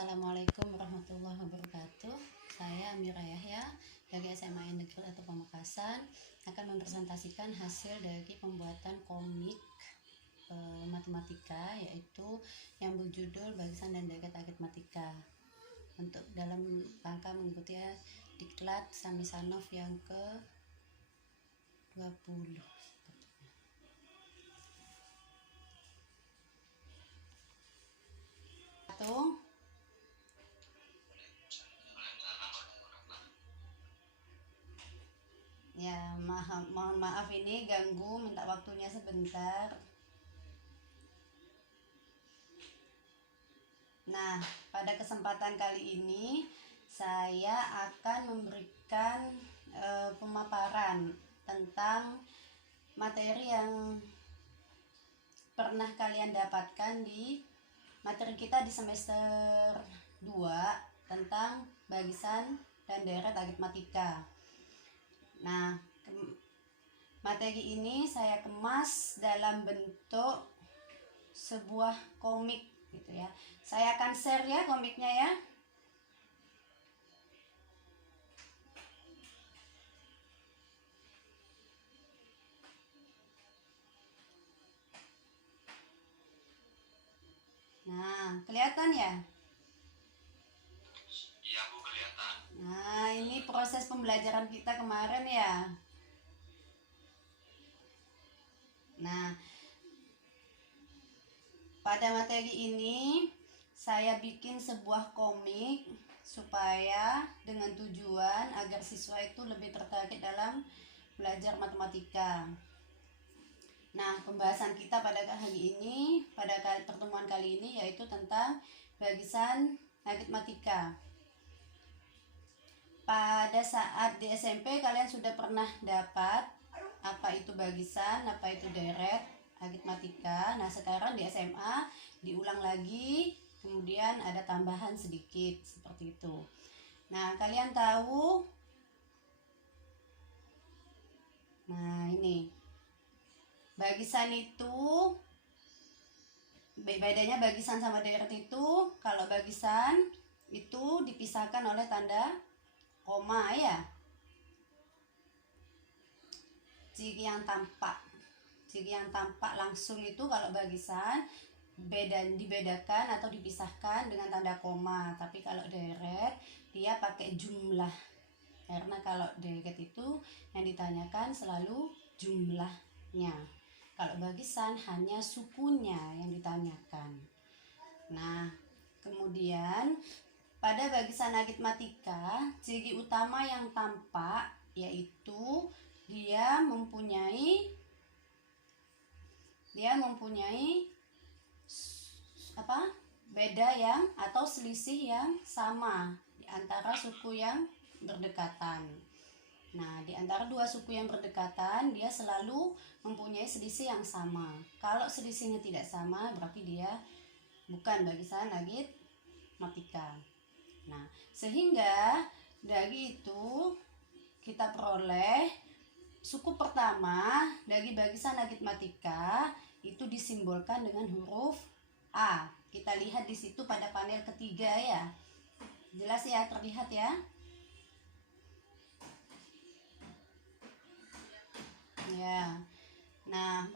Assalamualaikum warahmatullahi wabarakatuh. Saya Amira Yahya dari SMA Negeri atau Pamekasan akan mempresentasikan hasil dari pembuatan komik matematika, yaitu yang berjudul Barisan dan Deret Aritmatika, untuk dalam rangka mengikuti diklat Samisanov yang ke-20. Ya, mohon maaf ini ganggu, minta waktunya sebentar. Nah, pada kesempatan kali ini saya akan memberikan pemaparan tentang materi yang pernah kalian dapatkan di materi kita di semester 2 tentang barisan dan deret aritmatika. Nah, materi ini saya kemas dalam bentuk sebuah komik gitu ya. Saya akan share ya komiknya ya. Nah, kelihatan ya? Iya Bu, kelihatan. Nah, ini proses pembelajaran kita kemarin ya. Nah, pada materi ini saya bikin sebuah komik supaya dengan tujuan agar siswa itu lebih tertarik dalam belajar matematika. Nah, pembahasan kita pada hari ini, pada pertemuan kali ini, yaitu tentang barisan aritmatika. Pada saat di SMP kalian sudah pernah dapat apa itu barisan, apa itu deret aritmatika. Nah, sekarang di SMA diulang lagi, kemudian ada tambahan sedikit seperti itu. Nah, kalian tahu, nah ini barisan itu, bedanya barisan sama deret itu, kalau barisan itu dipisahkan oleh tanda koma ya. Ciri yang tampak langsung itu kalau barisan dibedakan atau dipisahkan dengan tanda koma, tapi kalau deret dia pakai jumlah, karena kalau deret itu yang ditanyakan selalu jumlahnya, kalau barisan hanya sukunya yang ditanyakan. Nah, kemudian pada barisan aritmatika, ciri utama yang tampak yaitu dia mempunyai beda yang atau selisih yang sama di antara suku yang berdekatan. Nah, di antara dua suku yang berdekatan dia selalu mempunyai selisih yang sama. Kalau selisihnya tidak sama berarti dia bukan barisan aritmatika. Nah, sehingga dari itu kita peroleh suku pertama dari barisan aritmatika itu disimbolkan dengan huruf A. Kita lihat di situ pada panel ketiga ya. Jelas ya, terlihat ya? Ya. Nah,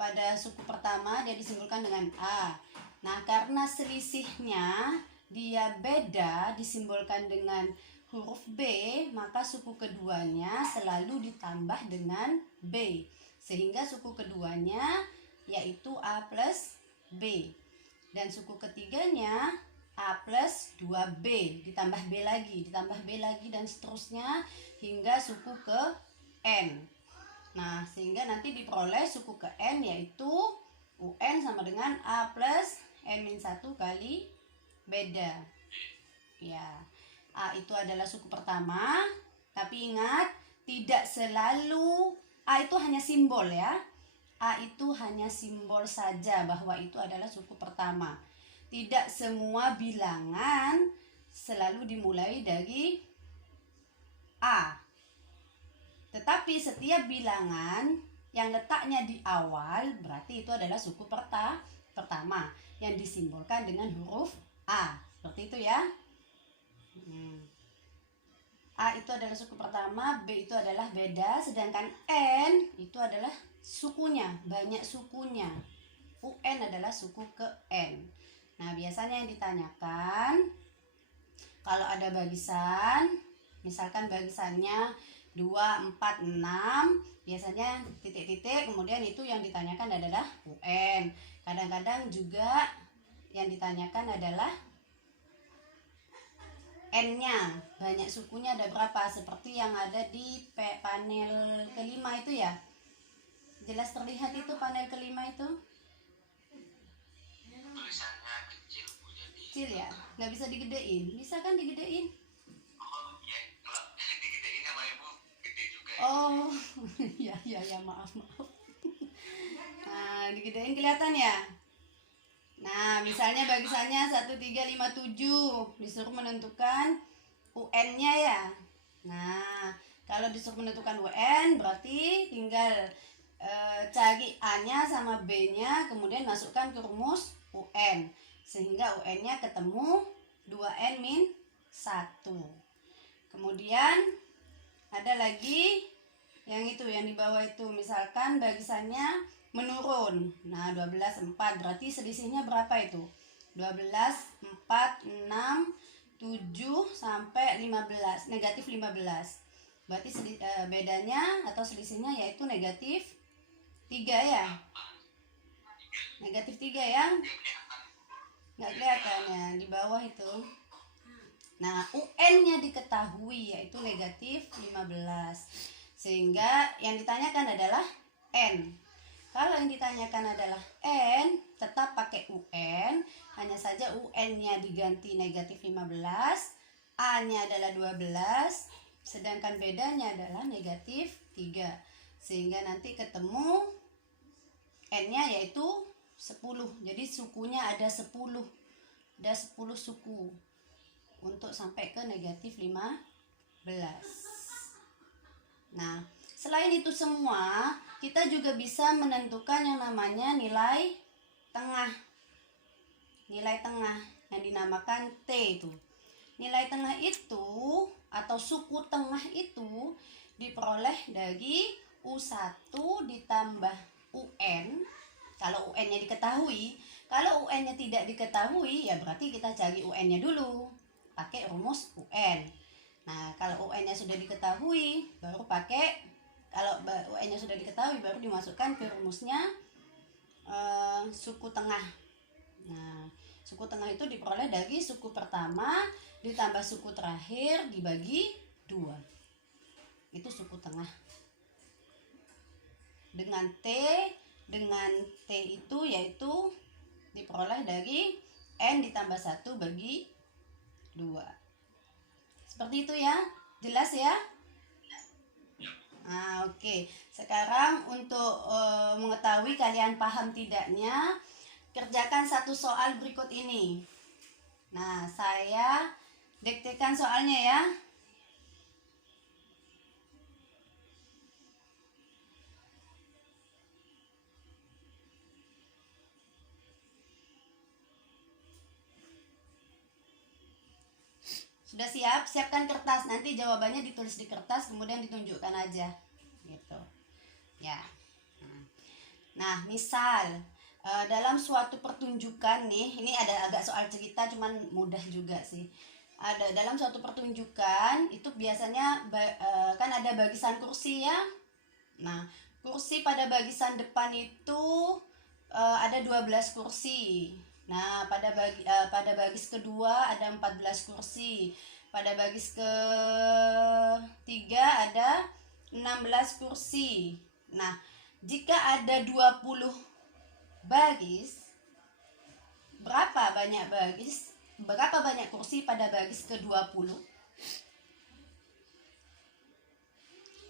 pada suku pertama dia disimbolkan dengan A. Nah, karena selisihnya dia beda disimbolkan dengan huruf B, maka suku keduanya selalu ditambah dengan B, sehingga suku keduanya yaitu A plus B, dan suku ketiganya A plus 2B ditambah B lagi dan seterusnya hingga suku ke N. Nah, sehingga nanti diperoleh suku ke N yaitu UN sama dengan A plus N-1 kali beda. Ya, A itu adalah suku pertama, tapi ingat tidak selalu A itu hanya simbol ya. A itu hanya simbol saja bahwa itu adalah suku pertama. Tidak semua bilangan selalu dimulai dari A. Tetapi setiap bilangan yang letaknya di awal berarti itu adalah suku pertama yang disimbolkan dengan huruf A. Seperti itu ya. A itu adalah suku pertama, B itu adalah beda, sedangkan N itu adalah sukunya, banyak sukunya. UN adalah suku ke N. Nah, biasanya yang ditanyakan kalau ada bagisan, misalkan bagisannya 2, 4, 6, biasanya titik-titik, kemudian itu yang ditanyakan adalah UN. Kadang-kadang juga yang ditanyakan adalah N-nya, banyak sukunya ada berapa, seperti yang ada di panel kelima itu ya. Jelas terlihat itu panel kelima itu? Tulisannya kecil Bu, jadi Kecil ya? Nggak bisa digedein? Bisa kan digedein? oh ya, kalau digedein sama Ibu gede juga ya. Oh, ya, maaf. Nah, digedein kelihatan ya? Nah, misalnya bagisannya 1, 3, 5, 7, disuruh menentukan UN-nya ya. Nah, kalau disuruh menentukan UN berarti tinggal cari A-nya sama B-nya, kemudian masukkan ke rumus UN, sehingga UN-nya ketemu 2N min 1. Kemudian ada lagi yang itu, yang di bawah itu, misalkan bagisannya menurun. Nah, 12, 4, berarti selisihnya berapa itu? 12, 4, 6, 7 sampai 15, negatif 15. Berarti bedanya atau selisihnya yaitu negatif 3 ya. Negatif 3 ya. Nggak kelihatan ya di bawah itu. Nah, UN-nya diketahui yaitu negatif 15. Sehingga yang ditanyakan adalah N. Kalau yang ditanyakan adalah N, tetap pakai UN, hanya saja UN-nya diganti negatif 15, A-nya adalah 12, sedangkan bedanya adalah negatif 3. Sehingga nanti ketemu N-nya yaitu 10. Jadi sukunya ada 10. Ada 10 suku untuk sampai ke negatif 15. Nah, selain itu semua, kita juga bisa menentukan yang namanya nilai tengah. Nilai tengah yang dinamakan T itu. Nilai tengah itu atau suku tengah itu diperoleh dari U1 ditambah UN. Kalau UN-nya diketahui, kalau UN-nya tidak diketahui, ya berarti kita cari UN-nya dulu. Pakai rumus UN. Nah, kalau UN-nya sudah diketahui, baru pakai, kalau UN-nya sudah diketahui, baru dimasukkan ke rumusnya suku tengah. Nah, suku tengah itu diperoleh dari suku pertama ditambah suku terakhir dibagi 2. Itu suku tengah. Dengan T itu yaitu diperoleh dari N ditambah 1 bagi 2. Seperti itu ya. Jelas ya? Nah, oke. Sekarang untuk mengetahui kalian paham tidaknya, kerjakan satu soal berikut ini. Nah, saya diktekan soalnya ya. Sudah siap? Siapkan kertas. Nanti jawabannya ditulis di kertas, kemudian ditunjukkan aja. Gitu. Ya. Nah, misal dalam suatu pertunjukan nih, ini ada agak soal cerita, cuman mudah juga sih. Ada dalam suatu pertunjukan itu biasanya kan ada bagisan kursi ya. Nah, kursi pada bagisan depan itu ada 12 kursi. Nah, pada bagis kedua ada 14 kursi. Pada bagis ketiga ada 16 kursi. Nah, jika ada 20 bagis, berapa banyak kursi pada bagis ke-20?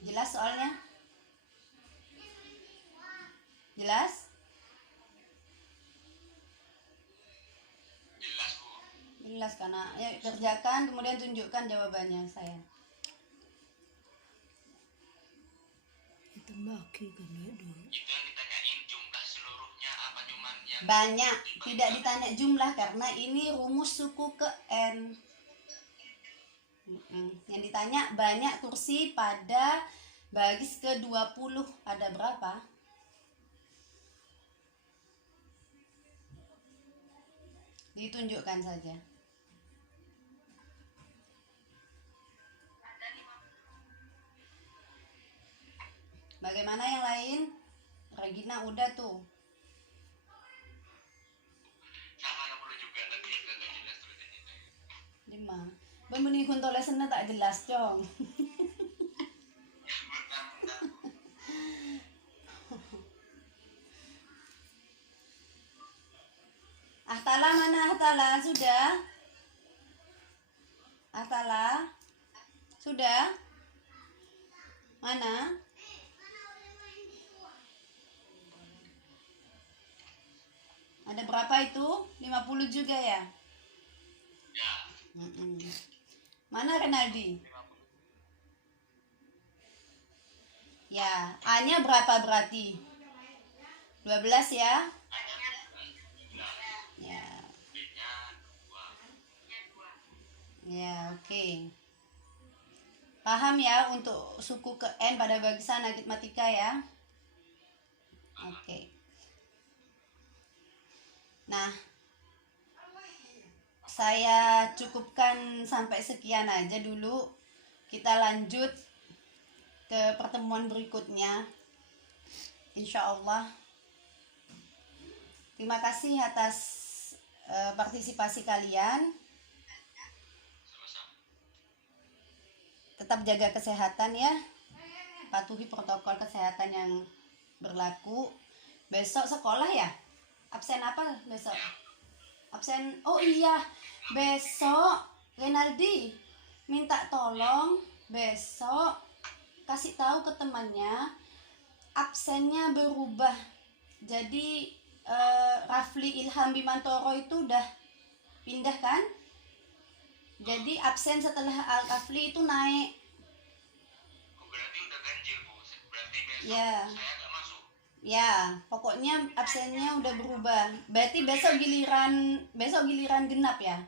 Jelas soalnya? Jelas? Jelas Bu. Jelas karena ya kerjakan kemudian tunjukkan jawabannya saya. Itu bagi kan ya dulu. Itu yang ditanyain jumlah seluruhnya apa cuman yang Banyak, tidak ditanya jumlah karena ini rumus suku ke N. Yang ditanya banyak kursi pada baris ke-20 ada berapa? Ditunjukkan saja. Bagaimana yang lain? Regina udah tuh. Sama 60 juga tapi agak nggak jelas tulisannya. 5. Bemenihun tulisannya tak jelas, Cong. Bentar. Ahtala mana Ahtala? Sudah? Ahtala? Sudah? Mana? Ada berapa itu? 50 juga ya? Ya, Mana Renaldi? Ya, A-nya berapa berarti? 12 ya? Ya. B-nya 2. Ya, oke. Paham ya untuk suku ke N pada barisan aritmatika ya? Oke. Nah, saya cukupkan sampai sekian aja dulu. Kita lanjut ke pertemuan berikutnya. Insya Allah. Terima kasih atas partisipasi kalian. Sama-sama. Tetap jaga kesehatan ya. Patuhi protokol kesehatan yang berlaku. Besok sekolah ya? Absen apa besok? Absen. Oh iya, besok Renaldi minta tolong besok kasih tahu ke temannya absennya berubah. Jadi Rafli Ilham Bimantoro itu udah pindah kan? Jadi absen setelah Rafli itu naik. Oh, berarti udah ganjil, Bu. Berarti besok Ya. saya nggak masuk. Ya, pokoknya absennya udah berubah. Berarti besok giliran genap ya?